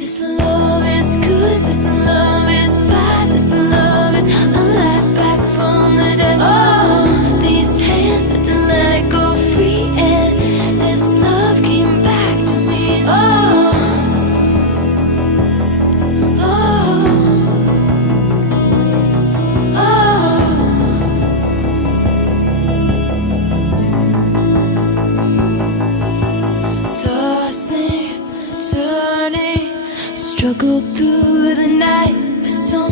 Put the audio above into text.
This love is good, this love is bad, this love is a life back from the dead. Oh, these hands that didn't let go free, and this love came back to me. Oh, oh, oh. Tossing, turning, struggled through the night with so